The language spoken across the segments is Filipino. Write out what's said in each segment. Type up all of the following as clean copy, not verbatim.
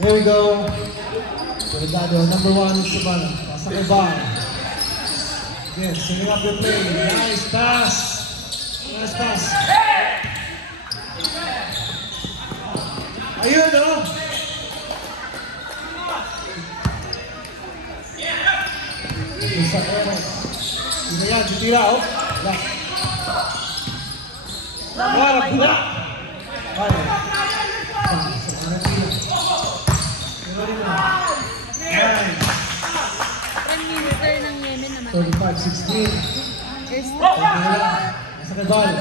Here we go. Delgado, number 1 is Saban. Pasa kay Bar. Again, setting up your play. Nice pass. Nice pass. Ayun, no? Isa ko yan. Isa yan, titira, oh. Wala. Wala, wala. Ay. Nice. 35-16. Nasa kay Bal.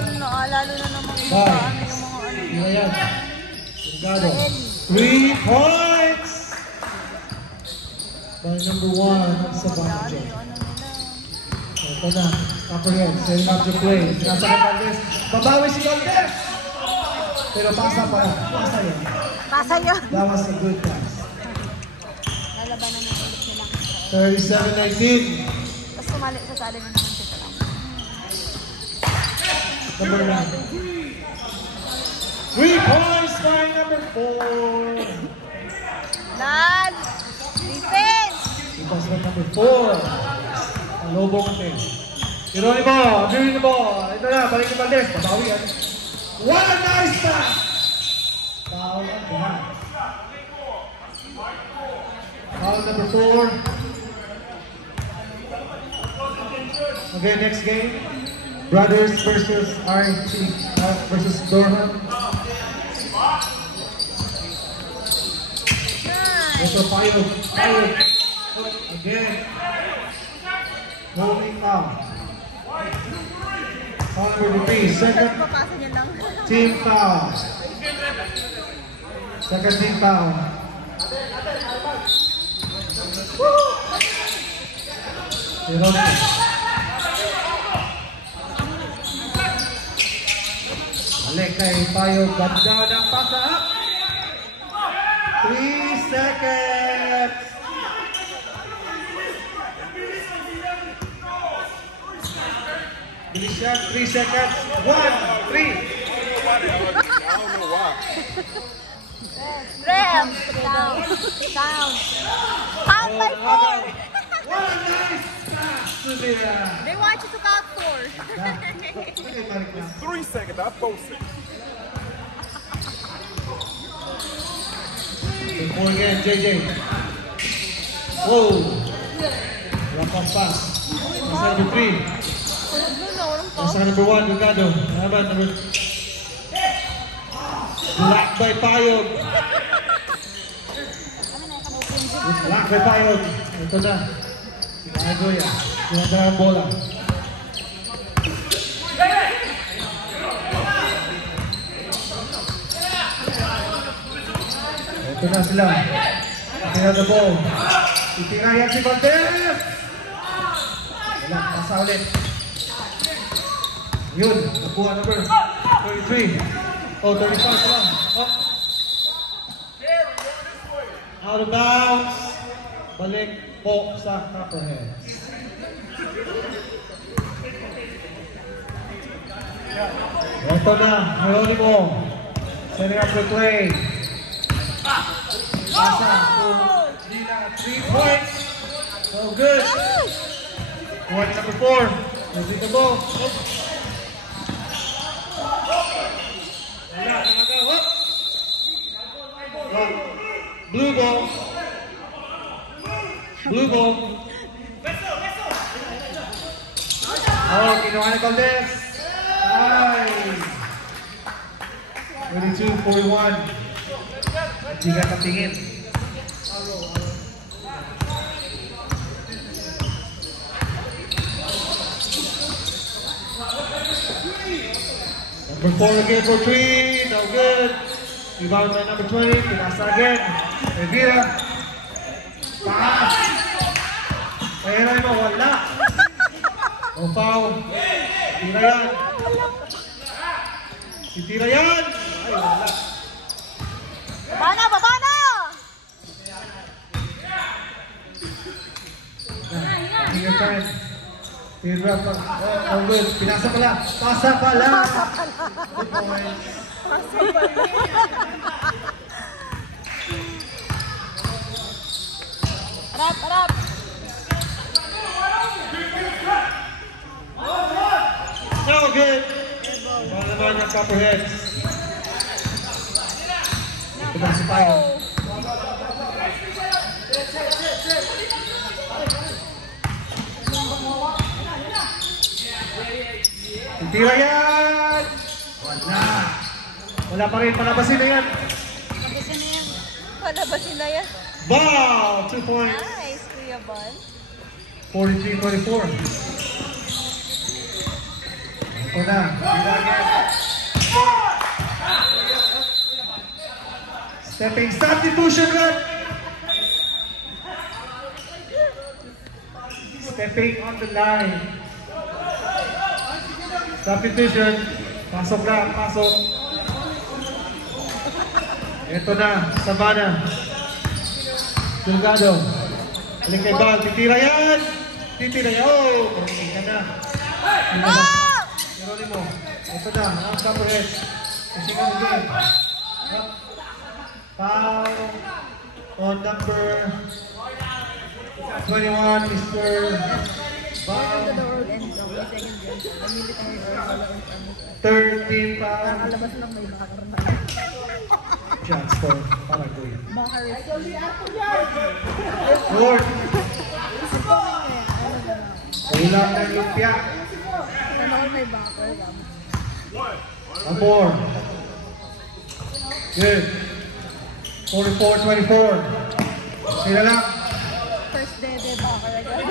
Lalo na naman yung mga ano. Ayan. Delgado. 3 points! By number 1 sa Banjo. Ito na. Copperhead. Setting up the play. Nasa kay Valdez. Babawi si Valdez! Pero pasa pa lang. Pasa yun. Pasa yun. That was a good pass. Lalabanan ng ulit nila. 37-19. Tapos kumali sa sali na naman siya lang. Number 9. 3 points by number 4. Lal! Defense! Because by number 4. Ang lobo natin. Geronimo, Geronimo. Ito na, balik ni Valdez. Babawi yan. What a nice pass! Foul on the hand. Foul number 4. Okay, next game. Brothers versus RT versus Durham. Ito, Payo. Again. Holding foul. Foul number 3. Second team foul. Second team foul. Balik kay Payo. Ganda ng pasa. 3 seconds. Bilis yan. 3 seconds. 1, 3. I don't know why. Rem! Sound! Count by 4! What a nice pass to the... They want you to count 4. 3 seconds, not 4 seconds. Before again, JJ. Whoa! Rock off pass. Nasa number 3. Nasa number 1, Delgado. Naman, number... Black by Payog. Black by Payog. Ito na. Sinagoya. Sinadala ang bola. Ito na sila. Tira the ball. Itira yan si Valdez. Wala, pasa ulit. Yun, nakuha number 33. Oh, 35 lang. Oh. Out of bounds. Balik po sa Copperhead. Ito na, Geronimo. Setting up the play. Pasa to Lila, 3 points. So good. Point number 4. Let's hit the ball. Blue ball. Blue ball. Oh, kinuha ni Valdez. Nice. 22-41. Hindi ka katingin. Number 4 again for 3. No good. Rebound by number 20. Pinasa again. Revira. Paas. Kaya mo, wala. No foul. Tira yan. Tira yan. Ay, wala. Babana! Babana! Your time. Tira pa. Oh, good. Pinasa pala. Pasa pala. Good points. Copperheads. Ito na si Payo. Tira yan! Wala. Wala pa rin. Palabasin na yan. Palabasin na yan. Palabasin na yan. Ball! 2 points. Nice, Kuya Bal. 43-24. Ito na. Tira yan. Stepping substitution run. Stepping on the line. Substitution. Pasok na, pasok. Ito na, Savannah. Delgado. Balik kay Bal. Titira yan. Titira yan. Oh, pumili ka na. Oh! Geronimo. Ito na, ang Copperhead. Kasi nga game. Foul on number 21, Mr. Foul. Third team foul. Shots for Paraguay. Fourth. Ulang ng lumpia. One more. Good. 44-24. Sila lang. First dede backer agad.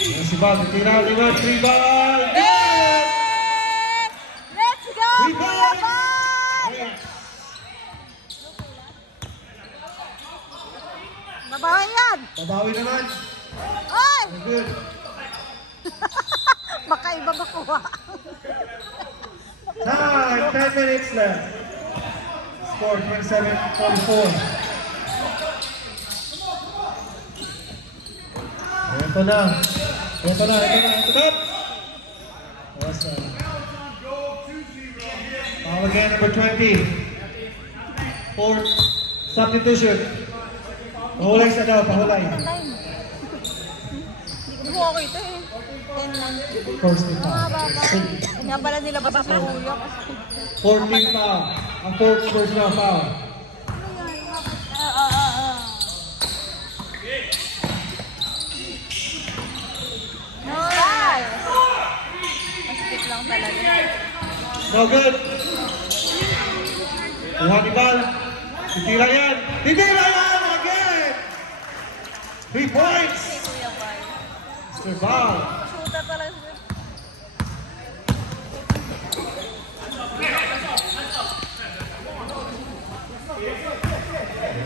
Si Bal, tira, 3 ball. Hey! Let's go, Three Kuya ball. Bal! Yes. Babawi yan! Babawi naman. Oy! Good. Baka iba makuha. 10 minutes left. Score 27-44. Ito na. Ito na. Yes, foul again, number 20. Fourth substitution. Pahulay sa daw, pahulay. Hindi ko okay ito eh. 10 lang. First team foul. Kanya pala nila basta sa kuya. 14 foul. Ang fourth personal foul. Nice! Masikip lang talaga. No good. Kuha ni Bal. Titira yan. Titira yan again. 3 points. Si Kuya Bal. Mr. Bal. Shooter talaga siya.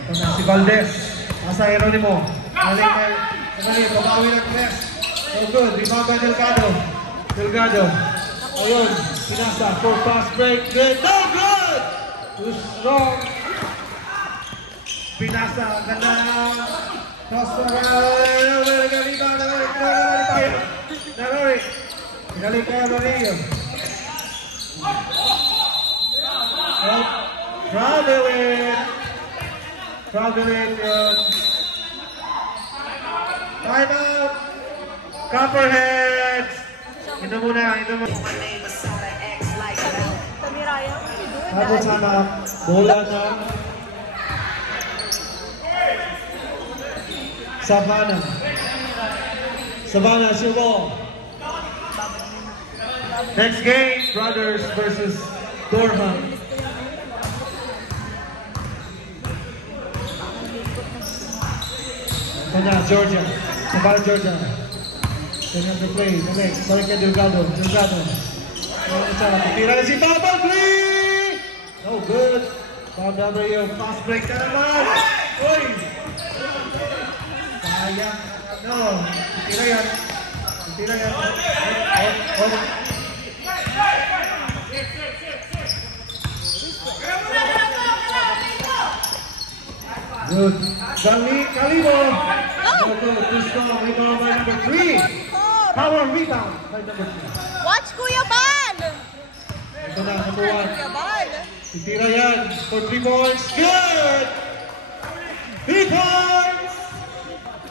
Ito na si Valdez. Nasa Geronimo. Galing, babawi ng press. So good. Rebound by Delgado. Delgado. Ayun. Pinasa. 4 pass break. Good. No good. Too strong. Pinasa. Ganda. Cross the rebound. Nalori. Galing kaya Mario. Traveling time out. Copperheads. Ito muna. Tamiraya. Tapos sana bola na Savannah. Savannah, your ball. Next game, Brothers versus Durham. Kanya, Georgia. Savannah, Georgia. Kanya the play. Dali. Sorry kay Delgado. Delgado. Tira na si Papa. Three! No good. W. Fast break na naman. Uy! Sayang. No. Tira yan. Tira yan. Good. Calibo. No good. Too strong. Rebound by number 3. Power rebound by number 3. Watch Kuya Bal! Ito na, number 1. Kuya Bal! Titira yan for 3 points. Good! 3 points!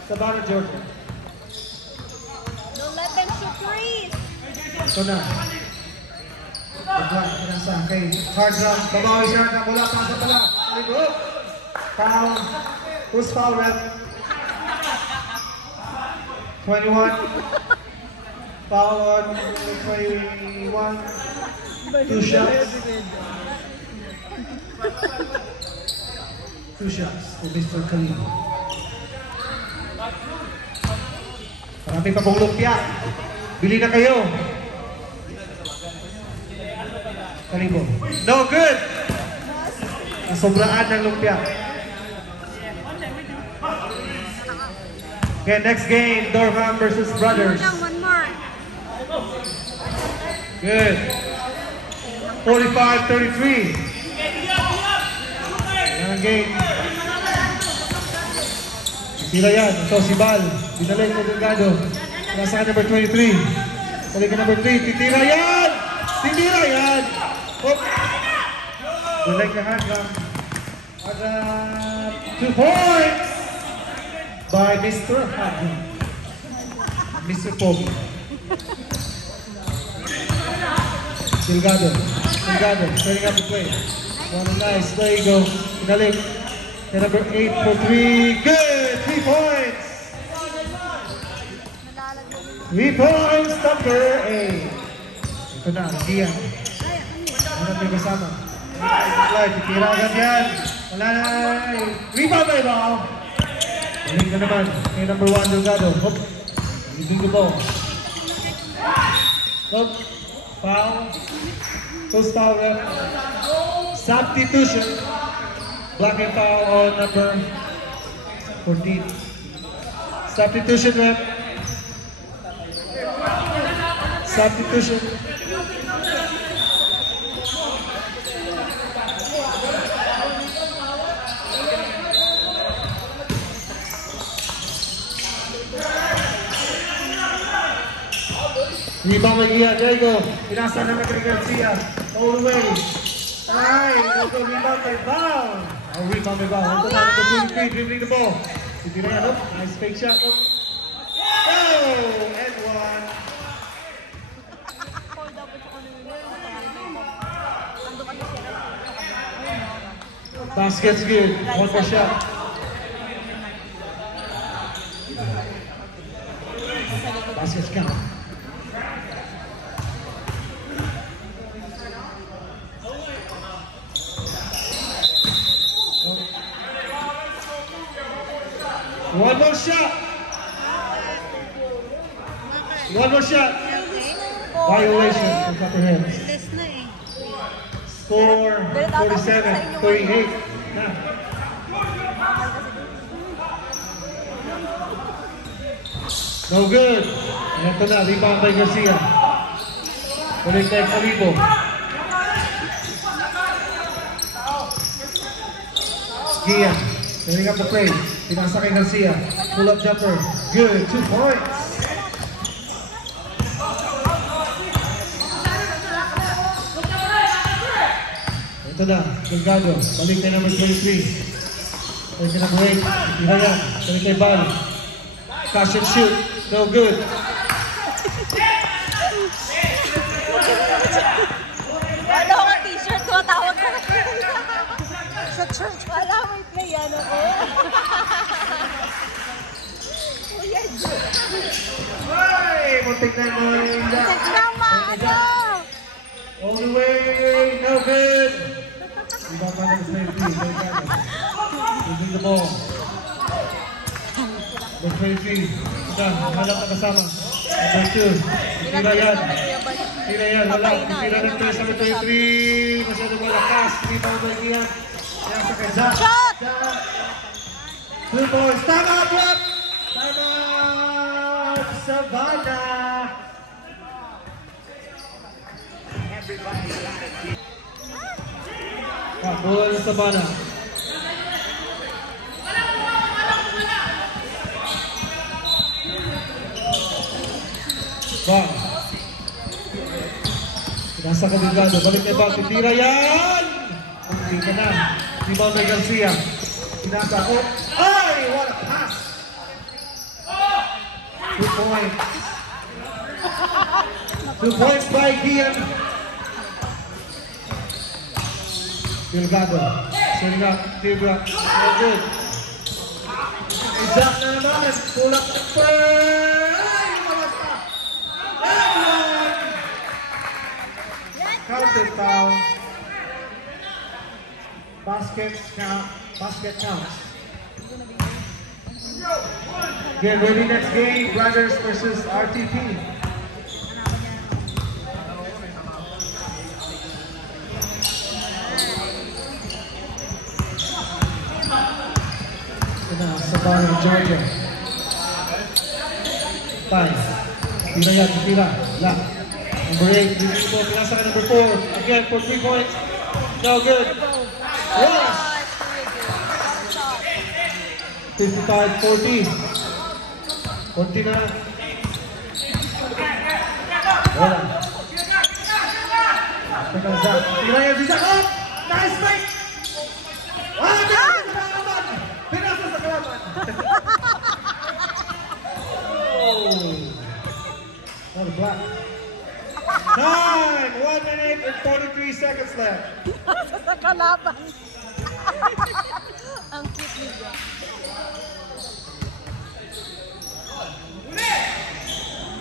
Savannah, Georgia. Don't let them shoot 3! Ito na. Pagwan, pinasa kay hard round. Babawi siya na mula. Pasa pala. Ligo. Foul. Who's foul, rep? 21. Foul on 21. 2 shots. 2 shots to Mr. Khalil. Marami pa pong lumpia. Bili na kayo. Kalibo. No good! Nasobraan ng lumpia. Okay, next game, Dorham versus Brothers. One more. Good. 45-33. Yan ang game. Sila yan. Ito si Bal. Binalik ko Delgado. Nasa number 23. Balik ka number 3. Titira yan! Titira yan! Oop! Binalik na Hadram. Hadram. 2 points! By Mr. Hadram. Mr. Pogi. Delgado. Delgado. Setting up the play. One nice. There you go. Binalik. And number 8 for 3. Good! 3 points! 3 points, number 8. Ito na, Gian. Ano may kasama? Titira agad yan. Wala na. Rebound na ito. Balik na naman. Kay number 1, Delgado. Hop. Leading the ball. Hop. Foul. Post foul rep. Substitution. Black and foul on number 14. Substitution rep. Substitution. Rebound Magia, there you go. Pinasa naman kay Garcia. All the way. Ay, ito rebound kay Val. Oh, rebound kay Val. Ito na, ito 23, dribbling the ball. Titira yan, up. Nice fake shot, up. Oh, and 1. Basket's good. 1 more shot. Basket's count. One more shot. One more shot. Violation from Copperheads. Score 47-38. Nah. No good. Ito na, rebound by Garcia. Balik kay Calibo. Gian, setting up the play. Pinasa kay Garcia. Pull up jumper. Good. 2 points. Ito na, Delgado. Balik kay number 23. Balik kay number 8. Ihayan. Balik kay Bal. Cash and shoot. No good. Ano ka t-shirt ko? Tawag ka na. Sa church. Wala may play. Ano ko? Ay! Muntik na mo. All the way. No good. Rebound by number 23. Delgado. Losing the ball. Number 23. Ito, halap na kasama. Number 2. Tira yan. Tira yan. Wala. Tira ng 3 sa 23. Masyado malakas. Rebound by Gian. Kaya sa kay Zach. Shot! 2 points. Time out, rep! Time out! Savannah! Bola ng Savannah. Bang. Nasa kabigado. Balik kay Bang. Titira yan! Hindi ka na. Rebound by Garcia. Pinasa. Oh! Ay! What a pass! 2 points. 2 points by Gian. Delgado. Setting up. Tibra. So good. Isaac na naman. Pull up the first. Counted foul. Basket count. Basket counts. Get ready next game. Brothers versus RTP. Savannah, Georgia. 5. Tira yan, tira. Lock. Number 8, Dito, pinasa ka number 4. Again, for 3 points. No good. Yes! 55-40. 40 na. Wala. Teka, Zach. Tira yan, Zach. Oh! Nice break! Pinasa sa kalaban. Oh! What a block. 9! 1 minute and 43 seconds left. Sa kalaban. Ang cute niya.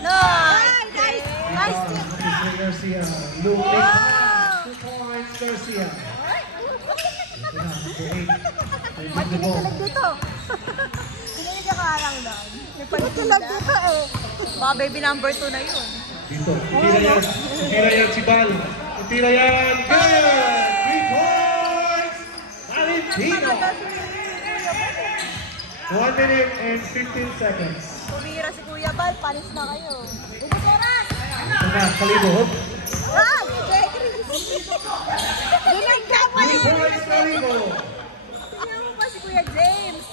Nice! Nice! Garcia. Luke. Wow! 2 points, Garcia. Ba't kinikilig dito? Kinikilig ka lang doon. May pagkikilig dito eh. Baka baby number 2 na yun. Dito. Tira yan. Tira yan si Bal. Tira yan. Good! 3 points! Valentino. 1 minute and 15 seconds. Tumira si Kuya Bal, panis na kayo. Ubus oras! Ito na, Kalibo. Ah! Ginag ka pa 3 yun! points, Kalibo. Tingnan mo pa si Kuya James.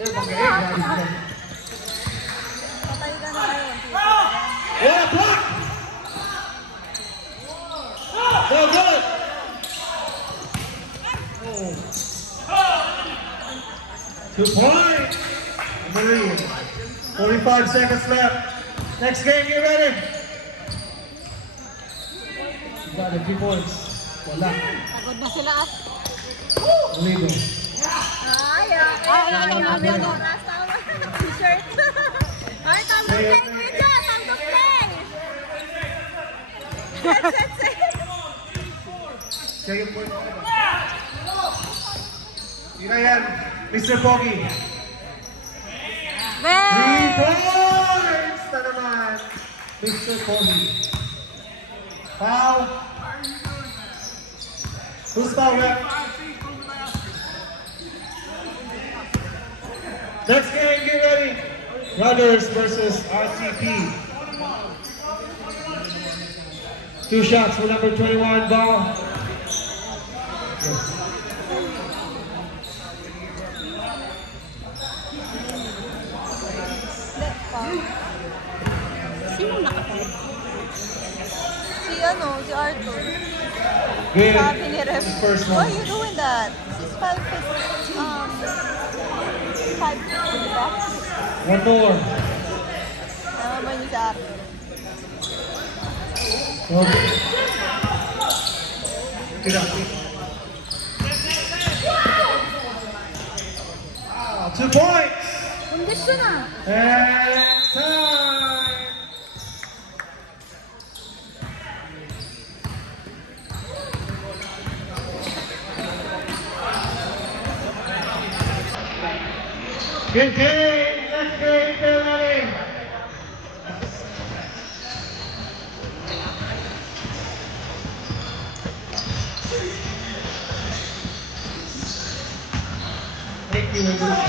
Eh, magaling. Patay ka na ngayon. Oh, block! So good! Oh. 2 points! Marie. 45 seconds left. Next game, get ready. You got it, 3 points. Wala. Pagod na sila at... Libo. Ay, t-shirt. Ay, time to play, Kuya John! Time to play! Set. Siya yung point. Tira yan, Mr. Pogi. 3 points na naman, Mr. Pogi. Foul. Who's foul, rep? Next game, get ready. Brothers versus RTP. 2 shots for number 21, ball. Yes. Sino nakatay? Si Arthur. Good. Sabi ni Ref, First why one. are you doing that? This is 5 diba? 1 more. Naman niyo si Arthur. Okay. Tira. 2 points. Kondisyon na. And time. Good game. Next game, get ready. Thank you, everyone.